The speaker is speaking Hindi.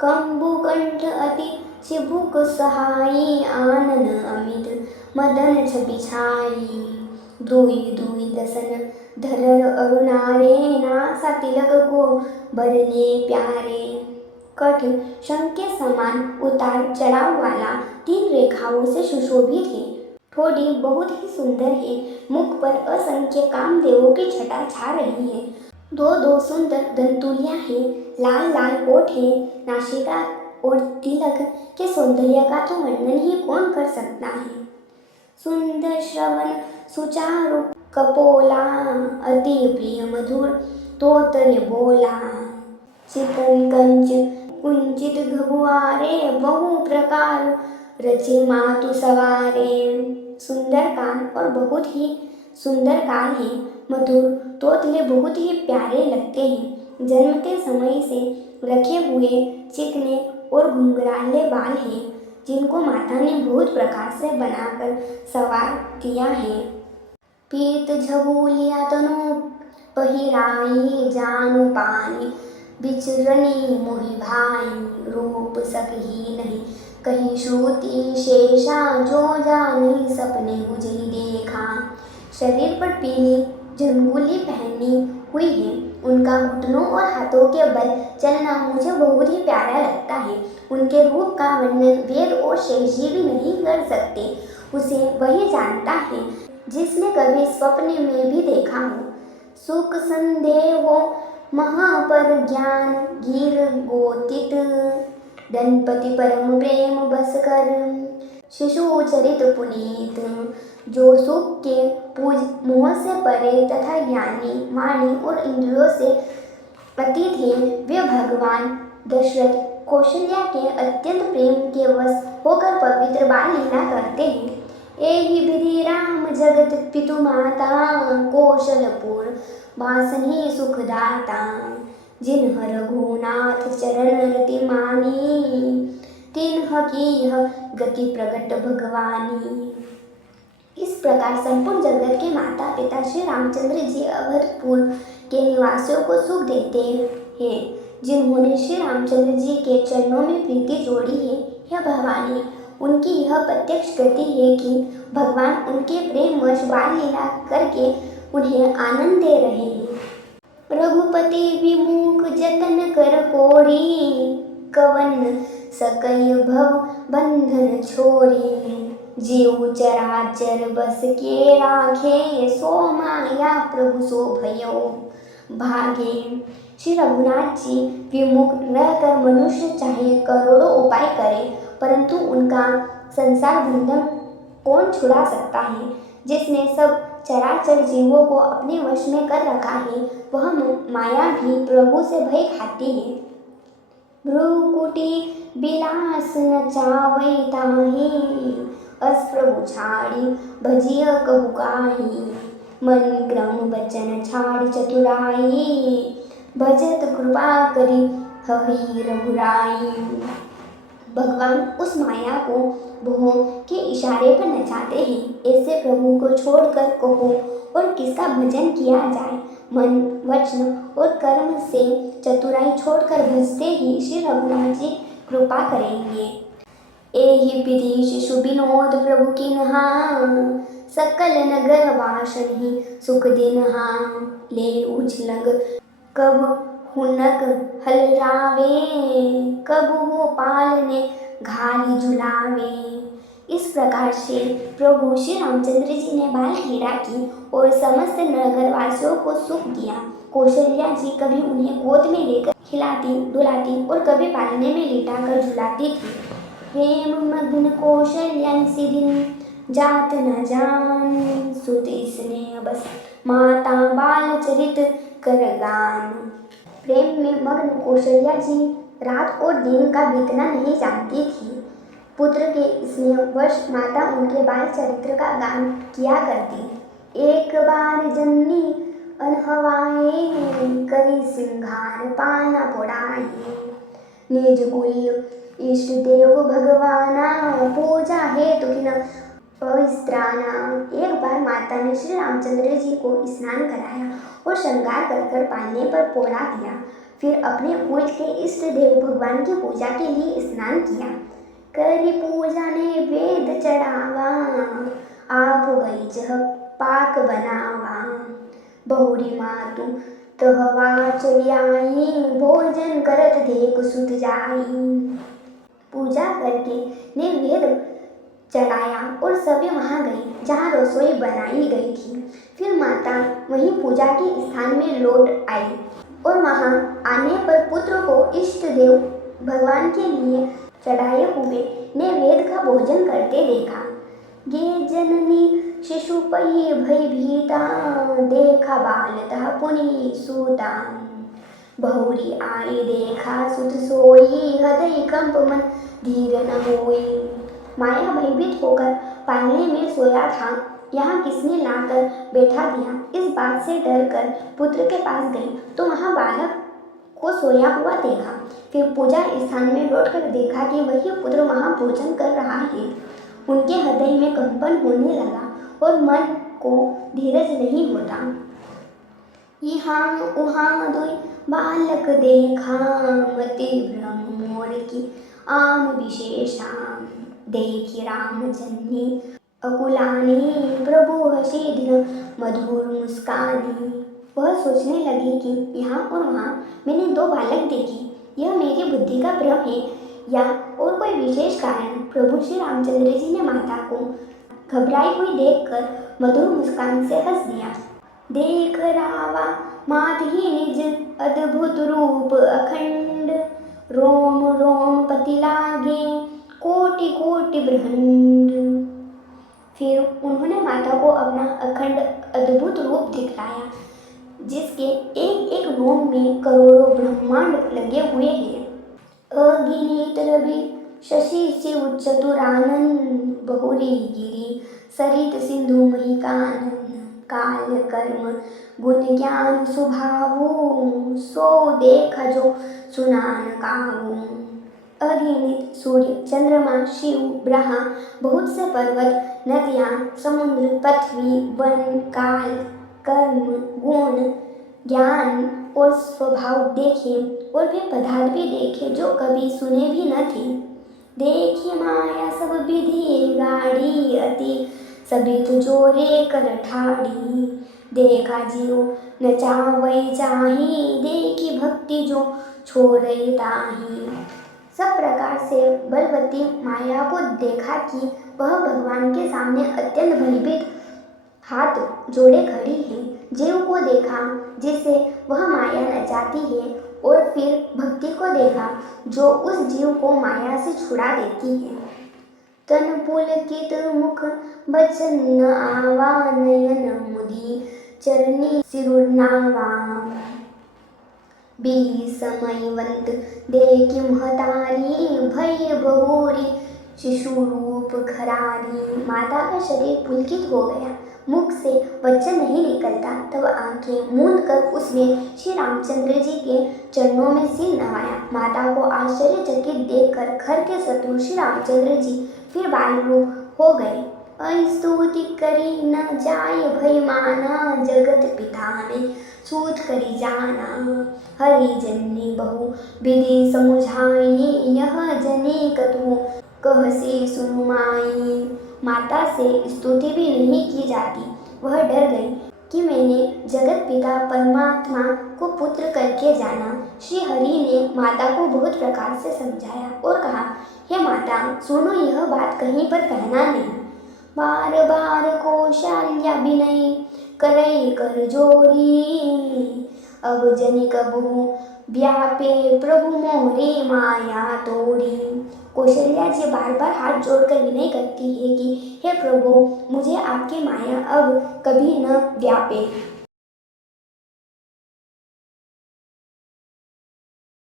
कंबुकंठ अति चिबुक सहाई, आनन अमित मदन छवि छाई। द्रुई द्रुई दसन धरर अरुणारे, नासा तिलक को बरने प्यारे। कठ शंख के समान उतार चढ़ाव वाला 3 रेखाओं से सुशोभित है। ठोड़ी बहुत ही सुंदर है। मुख पर असंख्य कामदेवों की छटा छा रही है। दो सुंदर दंतुलियां हैं। लाल लाल होठ है। नासिका और तिलक के सौंदर्य का तो वर्णन ही कौन कर सकता है। सुंदर श्रवण सुचारु कपोला, अति प्रिय मधुर तोतले बोला। चिकन कंच कुंचित घबुआरे, बहु प्रकार रचे मातु सवारे। सुंदर कान और बहुत ही सुंदर कान है। मधुर तोतले बहुत ही प्यारे लगते हैं। जन्मते समय से रखे हुए चिकने और घुंघराले बाल हैं, जिनको माता ने बहुत प्रकार से बनाकर सवार किया है। पीत झबूलिया तनु पहिराई, जानु पानी बिचरनी मोहि भाई। रूप सकही नहीं कही श्रुति शेषा, जो जानी सपने गुजरी देखा। शरीर पर पीली झंगुली पहनी हुई है। उनका घुटनों और हाथों के बल चलना मुझे बहुत ही प्यारा लगता है। उनके रूप का वर्णन वेद और शेषजी भी नहीं कर सकते। उसे वही जानता है जिसने कभी स्वप्न में भी देखा हो। सुख संदेहो महापर ज्ञान, गिर गोतित गणपति परम प्रेम बस कर। शिशु चरित पुनीत, जो सुख के पूज मोह से परे तथा ज्ञानी वाणी और इंद्रियों से अतीत है, वे भगवान दशरथ कौशल्या के अत्यंत प्रेम के वश होकर पवित्र बाल लीला करते हैं। एहि विधि राम जगत पितु माता, कौशलपुर वासनी सुखदाता। जिन्ह रघुनाथ चरण रति मानी, तिन्ह की यह गति प्रगट भगवानी। इस प्रकार संपूर्ण जगत के माता पिता श्री रामचंद्र जी अवधपुर के निवासियों को सुख देते हैं। जिन्होंने श्री रामचंद्र जी के चरणों में प्रीति जोड़ी है, यह भवानी उनकी यह प्रत्यक्ष गति है कि भगवान उनके प्रेमवश बाल लीला करके उन्हें आनंद दे रहे हैं। रघुपति विमुख जतन कर कोरी, कवन सकय भव बंधन छोरी। जीव चराचर बस के राखे, सो माया प्रभु सो भयो भागे। श्री रघुनाथ जी विमुख रहकर मनुष्य चाहे करोड़ों उपाय करे, परंतु उनका संसार बंधन कौन छुड़ा सकता है। जिसने सब चराचर जीवों को अपने वश में कर रखा है, वह माया भी प्रभु से भय खाती है। भ्रुकुटी बिलास न चावै ताहि, अस प्रभु छाड़ी भजिय कहु काही। मन क्रम बचन छाड़ चतुराई, भजत कृपा करी हहि रघुराई। भगवान उस माया को भोह के इशारे पर नचाते हैं। ऐसे प्रभु को छोड़कर कहो और किसका भजन किया जाए। मन वचन और कर्म से चतुराई छोड़कर भजते ही श्री रघुनाथ जी कृपा करेंगे। एहि विधि शिशु विनोद प्रभु की नहा, सकल नगर वासन ही सुख दिनहा। ले उछलग कब हुनक हलरावे, कब वो पालने घाली झुलावे। इस प्रकार से प्रभु श्री रामचंद्र जी ने बाल क्रीड़ा की और समस्त नगरवासियों को सुख दिया। कौशल्या जी कभी उन्हें गोद में लेकर खिलाती डुलाती और कभी पालने में लिटाकर झुलाती थी। प्रेम मग्न कौशल्या सी दिन जात न जान, सुत स्नेह बस माता बाल चरित कर गान। प्रेम में मग्न कौशल्या जी रात और दिन का बीतना नहीं जानती थी। पुत्र के स्नेहवश माता उनके बाल चरित्र का गान किया करती। एक बार जननी अनहवाए, करी सिंघार पाना पोड़ाए। निज कुल इष्ट देव भगवाना, पूजा हेतु किन पवित्राना। एक बार माता ने श्री रामचंद्र जी को स्नान कराया और श्रृंगार कर पालने पर पोड़ा दिया। फिर अपने कुल के इष्ट देव भगवान की पूजा के लिए स्नान किया। करी पूजा ने वेद चढ़ावा, आप गई जह पाक बनावा। बहुरी मातु तहवा चली आई, भोजन करत देख सुत जाई। पूजा करके ने वेद चढ़ाया और सभी वहाँ गई जहाँ रसोई बनाई गई थी। फिर माता वहीं पूजा के स्थान में लौट आई और वहाँ आने पर पुत्र को इष्ट देव भगवान के लिए चढ़ाए हुए ने वेद का भोजन करते देखा। गे जननी शिशुपहि भयभीता, देखा बालतः पुनि सूता। बहुरी आई देखा सुत सोई, हृदय कंप मन धीर न होई। माया भयभीत होकर पालने में सोया था, यहाँ किसने लाकर बैठा दिया। इस बात से डर कर पुत्र के पास गई तो वहाँ बालक को सोया हुआ देखा। फिर पूजा स्थान में लौटकर देखा कि वही पुत्र वहाँ भोजन कर रहा है। उनके हृदय में कंपन होने लगा और मन को धीरज नहीं होता। यहाँ उहाँ दुई बालक देखा, मति भ्रम मोर की आन विशेषा। देखी राम जन्नी अकुलानी, प्रभु हसी दिन मधुर मुस्कानी। वह सोचने लगी कि यहाँ और वहाँ मैंने दो बालक देखे, यह मेरी बुद्धि का भ्रम है या और कोई विशेष कारण। प्रभु श्री रामचंद्र जी ने माता को घबराई हुई देखकर मधुर मुस्कान से हंस दिया। देख रावा माधि निज अद्भुत रूप अखंड, रोम रोम पति लागे कोटि कोटि ब्रह्मांड। फिर उन्होंने माता को अपना अखंड अद्भुत रूप दिखलाया, जिसके एक एक रोम में करोड़ों ब्रह्मांड लगे हुए हैं। अगिनीत रवि शशि शिव चतुरानन, बहुरी गिरी सरित सिंधु महिकानन। काल कर्म गुण ज्ञान सुभावु, सो देखा जो सुनान काहू। अगिनित सूर्य चंद्रमा शिव ब्रह्मा, बहुत से पर्वत नदियाँ समुद्र पृथ्वी वन काल कर्म गुण ज्ञान और स्वभाव देखे और वे पदार्थ भी देखे जो कभी सुने भी न थे। देखी माया सब विधि गाड़ी, अति सभी जोरे कर ठाड़ी। देखा जीव न चावई चाही, देखी भक्ति जो छोड़े ताही। सब प्रकार से बलवती माया को देखा कि वह भगवान के सामने अत्यंत भयभीत हाथ जोड़े खड़ी है। जीव को देखा जिसे वह माया नचाती है और फिर भक्ति को देखा जो उस जीव को माया से छुड़ा देती है। तन पुलकित मुख बचन न आवा, नयन मुदी चरनी सिरुनावा। बी समयवंत देखी महतारी, भय बहुरी शिशु रूप खरारी। माता का शरीर पुलकित हो गया, मुख से वचन नहीं निकलता। तब आंखें मूंद कर उसने श्री रामचंद्र जी के चरणों में सिर नवाया। माता को आश्चर्यचकित देखकर घर के शत्रु श्री रामचंद्र जी फिर बाल रूप हो गए। स्तुति करी न जाय भय माना, जगत पिता ने सूत करी जाना। हरि जननी बहु विधि समुझाई, यह जनी कतु कह से सुनुमाई। माता से स्तुति भी नहीं की जाती। वह डर गई कि मैंने जगत पिता परमात्मा को पुत्र करके जाना। श्री हरि ने माता को बहुत प्रकार से समझाया और कहा, हे माता सुनो, यह बात कहीं पर कहना नहीं। बार बार कौशल्या विनय करई कर जोरी, अब जन कबहु व्यापे प्रभु मोरे माया तोरी। कौशल्या जी बार बार हाथ जोड़कर विनय करती है कि हे प्रभु, मुझे आपकी माया अब कभी न व्यापे।